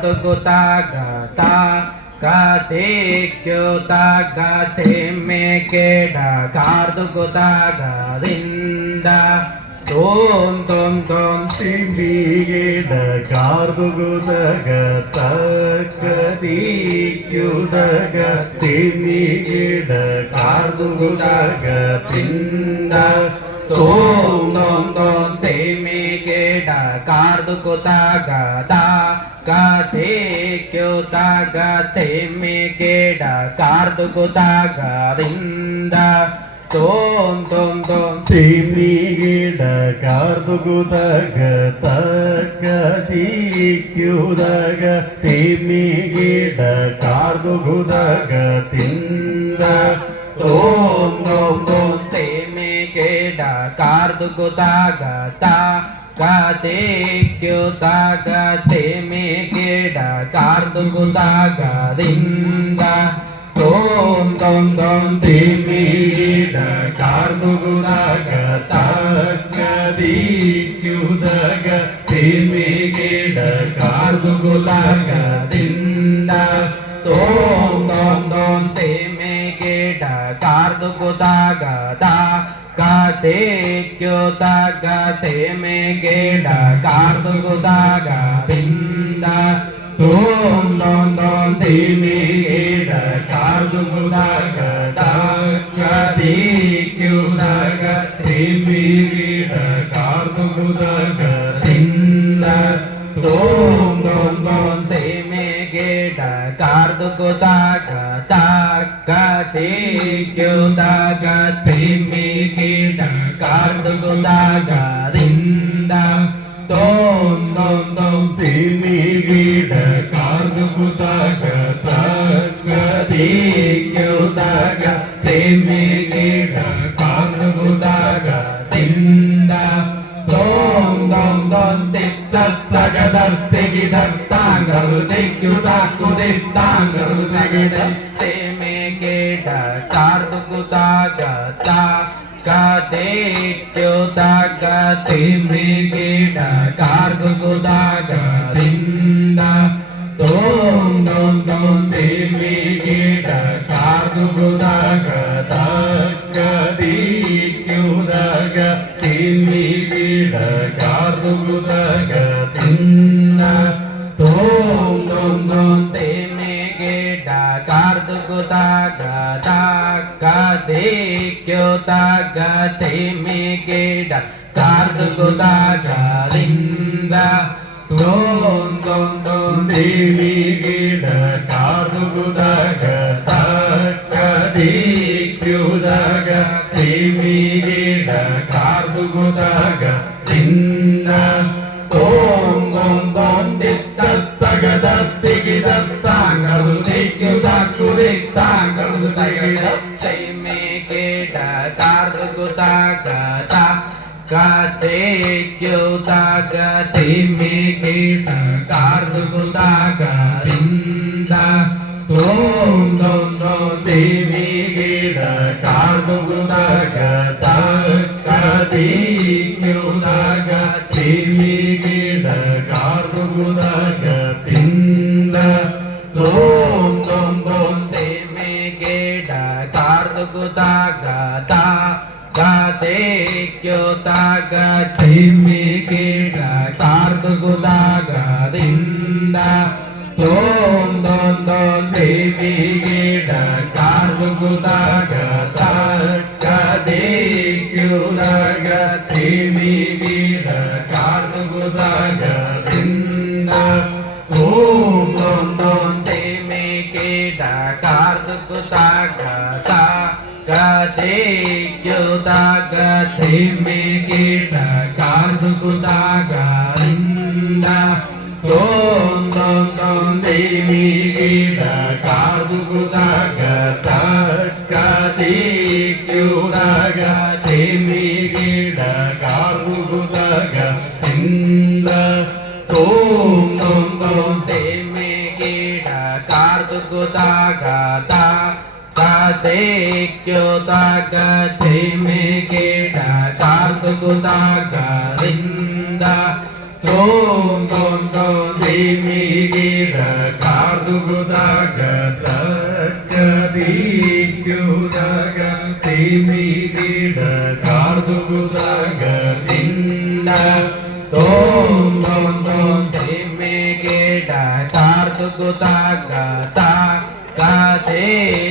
गाता गाते गते क्योता गाते में केडा। कार्दुगुता गदिन्द ॐ तं तं सिम्बिगेड कार्दुगुत गतक्युत गतिनिगेड कार्दुगुत गतिन्द ॐ तं तं तेमिगेड कार्दुगुत गाता ಗಾಧೆ ಕ್ಯೋತಾಗ ತೆಮ್ಮೆ ಗೇಡ ಕಾರ್ದುಗುದಾಗ ರಿಂದ ತೋಂ ತೋಂ ತೋಂ ತೆಮ್ಮೆ ಗೇಡ ಕಾರ್ದುಗುದಾಗ ತಗದಿ ಕ್ಯೂದಾಗ ತೆಮ್ಮೆ ಗೇಡ ಕಾರ್ದುಗುದಾಗ ತಿಂದ ತೋಂ ತೋಂ ತೋಂ ತೆಮ್ಮೆ ಗೇಡ ಕಾರ್ದುಗುದಾಗ ತಾ ಕಾದೇಕ್ಯುತಾಗ ತೇಮೆ ಕೇಡ ಕಾರ್ದುಗುದಾಗದಿಂದ ಓಂ ದೊಂ ದೊಂ ತೇಮೇಡ ಕಾರ್ದುಗುದಾಗ ತಾಗದೀಕ್ಯುದಾಗ ತೇಮೆ ಕೇಡ ಕಾರ್ದುಗುದಾಗದಿಂದ ಓಂ ದೊಂ ದೊಂ ತೇಮೆ ಕೇಡ ಕಾರ್ದುಗುದಾಗದ ca thế cho ta ca thế me ke da ca tu ko ta ga pin da tuom non non ti me ke da ca tu ko ta ga da ca thế cho ta ca thế me ke da ca tu ko ta ga pin da tuom non non ti me ke da ca tu ko ta ga da தத்தகதர்த்தகிதத்தாங்கள் திக்குதாக்குதித்தாங்கள் நகிடத்தே மே கேட கார்துகுதாக தாக்கதேக்குதாக திமே கேட கார்துகுதாக திந்தா தோம் தோம் தோம் திமே கேட கார்துகுதாக ta ga ta ga ti kyo ta ga ti mi ki da ta tu go ta ga rin da don don don ti mi ki da ta tu go ta ga ta ga ti kyo ta ga ti mi ki da ta tu go ta ga rin da don don don தாங்கள் நீக்கும் தாக்குதி தாங்கள் தகிழத்தை மே கேட தார்கு தாகதா கதேக்யோ தாகதி மே கேட தார்கு தாகதிந்த தோம் தோம் தோ தேவி கேட தார்கு தாகதா கதே ತೇಕ್ಯೋತಾಗ ತಿಮ್ಮಿ ಕೀಟ ಕಾರ್ದುಗುದಾಗದಿಂದ ತೋಂದೊಂದೊ ದೇವಿ ಗೀಡ ಕಾರ್ದುಗುದಾಗ ತಕ್ಕ ದೇಕ್ಯುದಾಗ ತಿಮ್ಮಿ ಗೀಡ ಕಾರ್ದುಗುದಾಗ ದಿಂದ ಓಂದೊಂದೊ ದೇವಿ ಗೀಡ ಕಾರ್ದುಗುದಾಗ ತ ಗದೇ యుతాగతిమి కీట కార్దుకుతాగరింద తోం తోం తోం దేమి కీట కార్దుకుతాగతకతి యుతాగతిమి కీట కార్దుకుతాగరింద తోం తోం తోం దేమి కీట కార్దుకుతాగత taga tinda tom tom tom ಧಿಮಿ ಗಿಡ ಕಾರ್ದುಗುದಾಗ ತಕ್ಕದೀಕ್ಯುದಾಗ ಧಿಮಿ ಗಿಡ ಕಾರ್ದುಗುದಾಗ gudaga tinda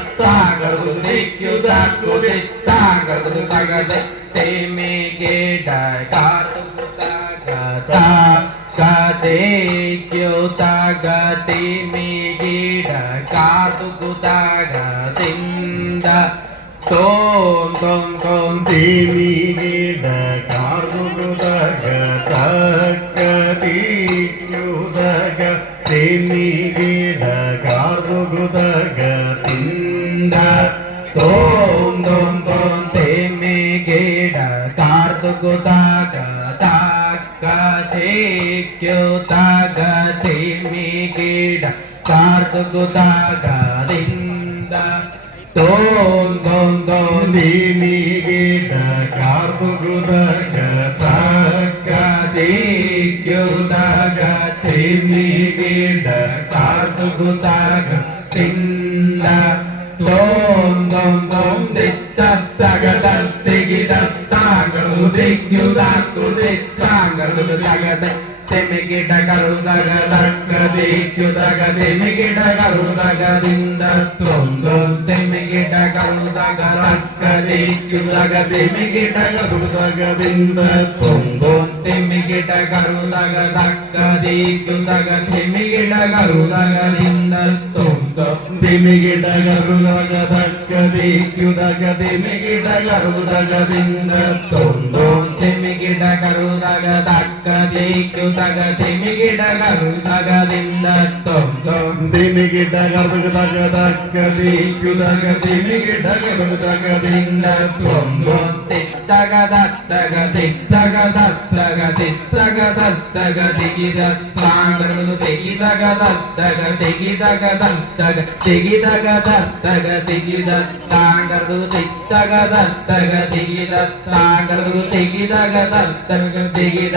తాగదు దిక్కు తాకు తాగదు తగద తేమే గేడ కాదు తాగదా గదేక్యో తగతి మీ గిడ కాదు తగతింద తోం తోం తోం తేమి గిడ కాదు తగతి యుదగ తేమి గిడ ఓం దోం దోం తే మే గేడ కార్దుకు తాగ తాగ తే క్యో తాగ తే మే గేడ కార్దుకు తాగ రింద దోం దోం దోం తే మే గేడ కార్దుకు తాగ తాగ తే క్యో తాగ తే మే തകടം തികിടം താങ്കളും തിങ്ങു താക്കുതി താങ്കളും തകട തെമികിട കരുതകതക്കതിക്കുതകതിമികിട കരുതകതിന്ദ തൊന്തും തെമികിട കരുതകതക്കതിക്കുതകതിമികിട കരുതകതിന്ദ തൊന്തും തെമികിട കരുതകതക്കതിക്കുതകതിമികിട കരുതകതിന്ദ തൊന്തും തെമികിട കരുതകതക്ക ഗതിമികിട കറുതകതിന്റെ ചെമികിട കറുതകതക്ക ತೊಂದು ಧಿಮಿ ಗಿಡ ಕರುದಾಗ ತಕ್ಕದೀಕ್ಯುದಾಗ ಧಿಮಿ ಗಿಡ ಕರುದಗದಿಂದ ತೊಂದು ತೆಮಿಗಿಡ ಕರುದಾಗ ದಕ್ಕ ದಿಗ್ಯುದಾಗ ತೆಮಿಗಿಡ ಕರುದಗದಿಂದ ತೊಂದು ಧಿಮಿ ಗಿಡ ಕರುದಾಗ ತಕ್ಕದೀಕ್ಯುದಾಗ ಧಿಮಿ ಗಿಡ ಕರುದಗದಿಂದ ತೊಂದು ತಿತ್ತಗ ದತ್ತಗ ತಿತ್ತಗ ದತ್ತಗ ತಿತ್ತಗ ದತ್ತಗ ತೆಗಿದ ತಾಂಗರು ತೆಗಿದಗ ದತ್ತಗ ತೆಗಿದಗ ದತ್ತಗ ತೆಗಿದಗ ದತ್ತಗ ತೆಗಿದ ತಾಂಗರು ತಿತ್ತಗ ದತ್ತಗ ತೆಗಿದ ತಾಂಗರು ತೆಗಿದಗ ದತ್ತಗ ತೆಗಿದ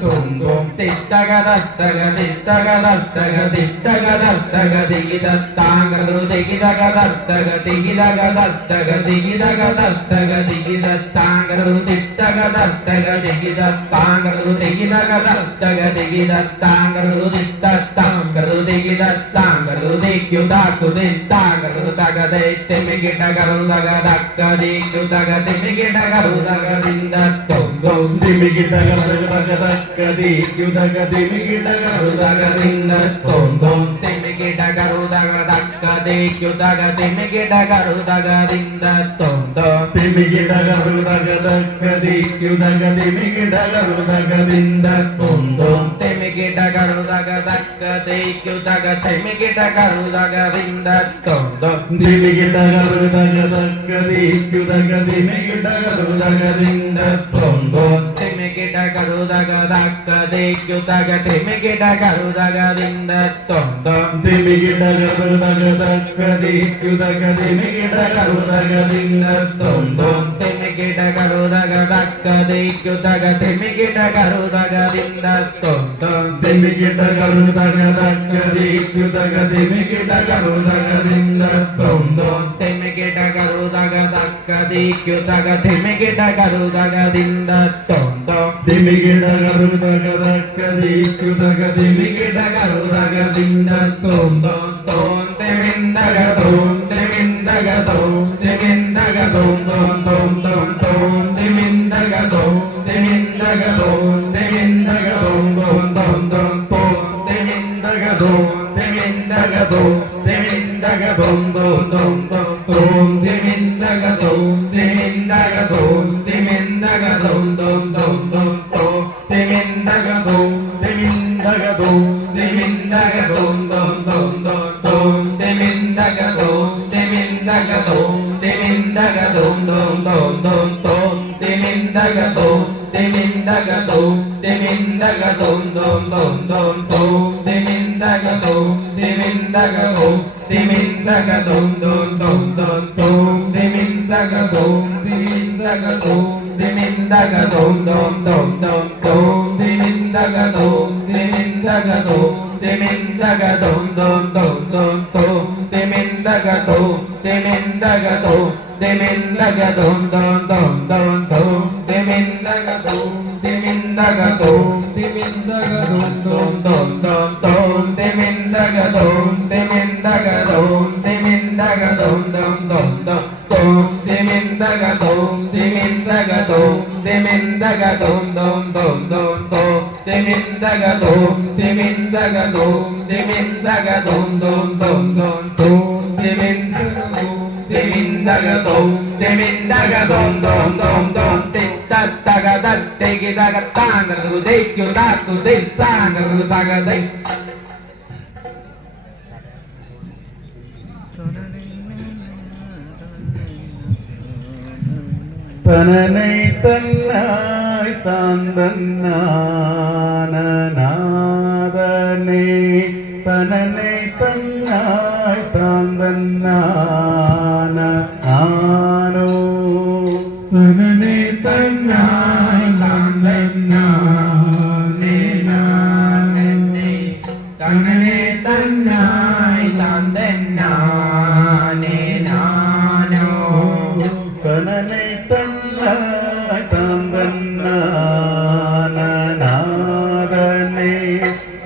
തുമ്പും തിട്ടകതസ്തക തിട്ടകതസ്തക തിട്ടകതസ്തക തികിതത്താങ്കതു തികിതകതസ്തക തികിതകതസ്തക തികിതകതസ്തക തികിതത്താങ്കതു തിട്ടകതസ്തക തികിതത്താങ്കതു തികിതകതസ്തക തികിതത്താങ്കതു തിട്ടത്താങ്കതു തികിതത്താങ്കതു തിക്കുതാസു തിട്ടാങ്കതു തകതെറ്റമികിടകരു തകതക്കതിക്കു തകതിമികിടകരു തകതിന്ദ തൊങ്കും തിമികിടകരു തകത യുധഗതി യുധഗതി മികിടകരുതകതിന്ന തോന്തോം തിമികിടകരുതകതക്കതി യുധഗതി മികിടകരുതകതിന്ന തോന്തോ തിമികിടകരുതകതക്കതി യുധഗതി മികിടകരുതകതിന്ന തോന്തോം തിമികിടകരുതകതക്കതി യുധഗതി മികിടകരുതകതിന്ന തോന്തോ തിമികിടകരുതകതക്കതി യുധഗതി മികിടകരുതകതിന്ന തോന്തോ തിമി ತಿತ್ತಗ ದತ್ತಗ ದಿಗಿದ ತಾಂಗರು ದಿಗಿದಗ ದತ್ತಗ ದಿಗಿದಗ ದತ್ತಗ ದಿಗಿದಗ ದತ್ತಗ ದಿಗಿದ ತಾಂಗರು ತಿತ್ತಗ ದತ್ತಗ ದಿಗಿದ ತಾಂಗರು ದಿಗಿದಗ ದತ್ತಗ ದಿಗಿದ ತಾಂಗರು ತಿತ್ತ ತಾಂಗರು ದಿಗಿದ ತಾಂಗರು ದಿಕ್ಯು ದಾಕು ದಿತ್ತಾಗರು ತಗ ದೈತ್ಯ ಮಿಗಿಡಗರು ದಗ ದಕ್ಕ ದಿಕ್ಯು ತಗ ತಿಮಿಗಿಡಗರು ದಗದಿಂದ ತೊಂದು ಧಿಮಿ ಗಿಡ ಕರುದಾಗ ತಕ್ಕದೀಕ್ಯುದಾಗ ಧಿಮಿ ಗಿಡ ಕರುದಗದಿಂದ ತೊಂದೊಂ ತೆಮಿಗಿಡ ಕರುದಗ ದಕ್ಕ ದೇಕ್ಯುದಗ ತೆಮಿಗಿಡ ಕರುದಗದಿಂದ ತೊಂದೊಂ ಧಿಮಿ ಗಿಡ ಕರುದಾಗ ತಕ್ಕದೀಕ್ಯುದಾಗ ಧಿಮಿ ಗಿಡ ಕರುದಗದಿಂದ ತುಂದು ತೊಂದೊಂ ತೆಮಿಗಿಡ ಕರುದಗ ದಕ್ಕ ದೇಕ್ಯುದಗ ತೆಮಿಗಿಡ ಕರುದಗದಿಂದ ತೊಂದೊಂ ಧಿಮಿ ಗಿಡ ಕರುದಾಗ ತಕ್ಕದೀಕ್ಯುದಾಗ ಧಿಮಿ ಗಿಡ ಕರುದಗದಿಂದ ತುಂದು ತೊಂದೊಂ ತೆಮಿಗಿಡ ಕರುದಗ ದಕ್ಕ ದೇಕ್ಯುದಗ ತೆಮಿಗಿಡ ಕರುದಗದಿಂದ ತೊಂದೊಂ ಧಿಮಿ ಗಿಡ ಕರುದಾಗ ತಕ್ಕದೀಕ್ಯುದಾಗ ಧಿಮಿ ಗಿಡ Dimindagadum, dimindagadum, dimindagadum, దిమిందగ దోం దోం దోం దోం దోం దిమిందగ దోం దిమిందగ దోం దిమిందగ దోం దోం దోం దోం దోం దిమిందగ దోం దిమిందగ దోం దిమిందగ దోం దోం దోం దోం దోం దిమిందగ దోం దిమిందగ దోం దిమిందగ దోం దోం దోం దోం దోం దిమిందగ దోం దిమిందగ దోం దిమిందగ దోం దోం దోం దోం దోం దిమిందగ దోం దిమిందగ దోం దిమిందగదోం దిమిందగదోం దిమిందగదోం దోం దోం దోం దోం దిమిందగదోం దిమిందగదోం దిమిందగదోం దోం దోం దోం దోం దిమిందగదోం దిమిందగదోం దిమిందగదోం దోం దోం దోం తిత్తగదత్తెగిదగ తాంగరు దిక్కుదాకు దిస్తాంగరు తగదై தனனை தன்னாய் தான் தன்னாதனை தனனை தன்னாய் தான்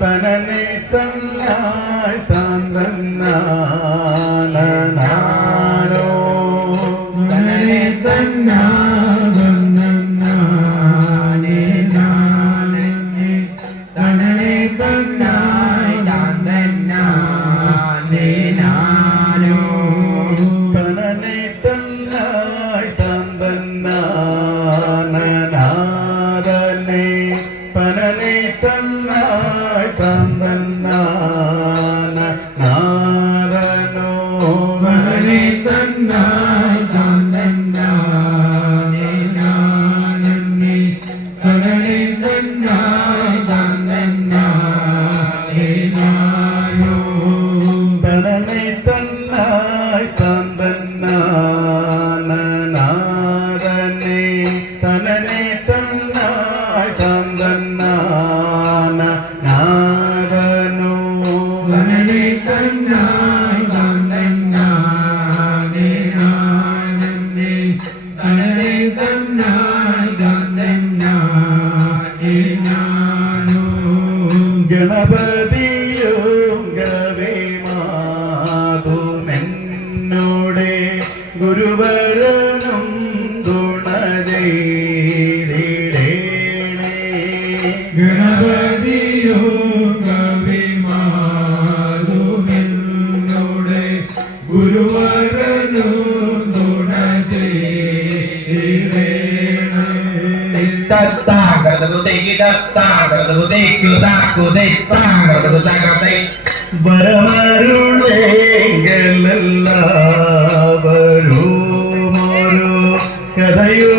തനനെ തന്നായി താൻ തന്നായി ഗുരുവരനും തുണതേടേ ഗണപതിയോ കവിമാരുടെ ഗുരുവരനു തുണതേടേ വരമരുളേങ്കലല്ല ಸದಯೋ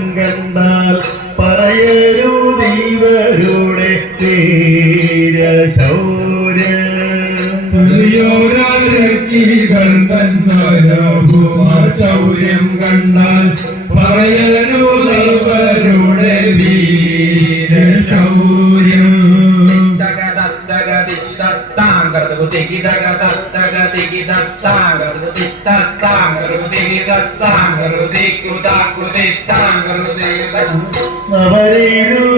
ദുഃഖം കണ്ടാൽ പറയരുതീവരുടെ തീരശൗര ശൗര്യം കണ്ടാൽ പറയരുതവരുടെ വീരശൗര്യം. തകതത്തകതിത്തത്താങ്കതകു തികിതകതത്ത താങ്കൃതി താങ്കൃതി താങ്കൃതി കൃതാകൃതി താങ്കൃതി നവരീരു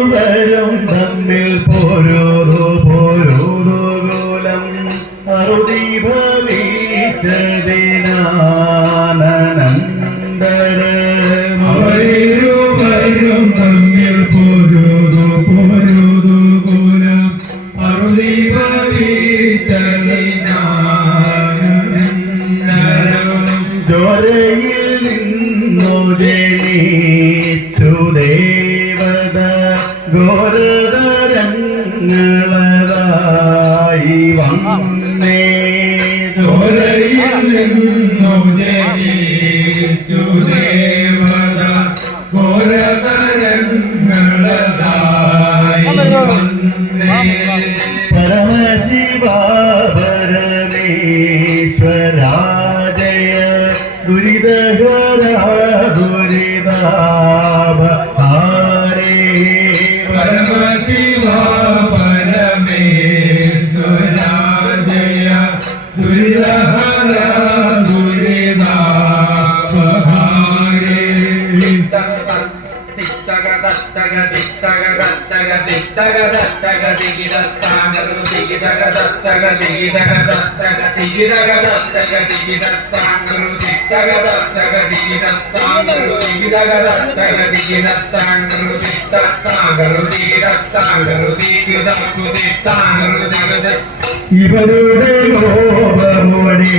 ഇവരുടെ ലോകമൊഴി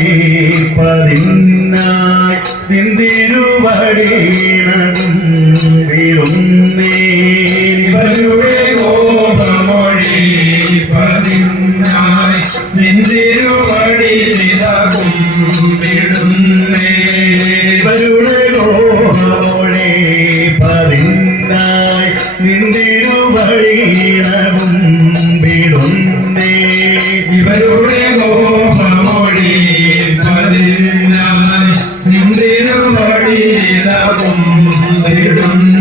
പതിന്നായി തിരുവടി നന്ദി தெய்வம் தெய்வம்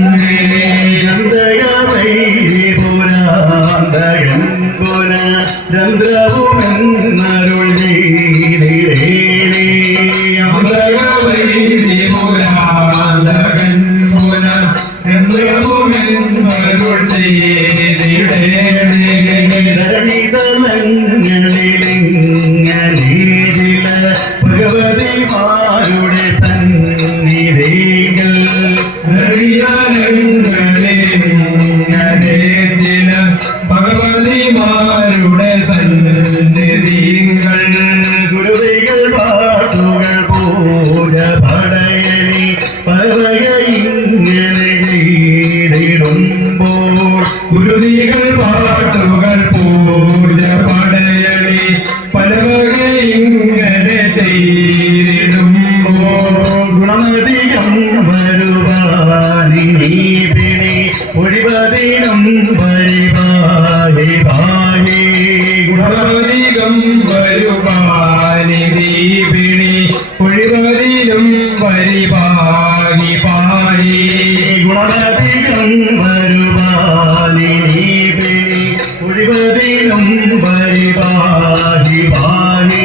വരുവാരി വാരി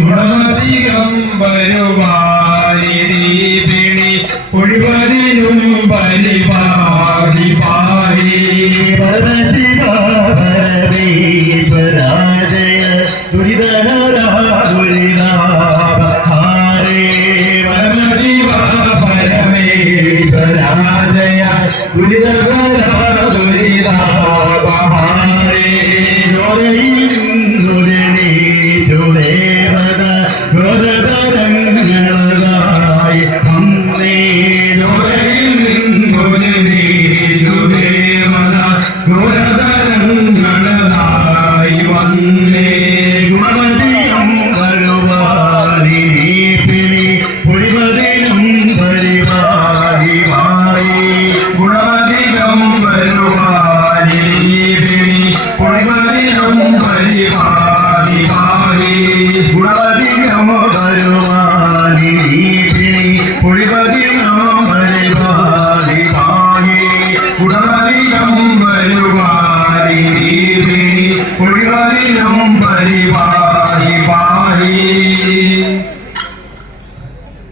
ഗുണമതികം വരുവാരി ദീപിണി ഒഴിവതിനും പരിവാരി Não é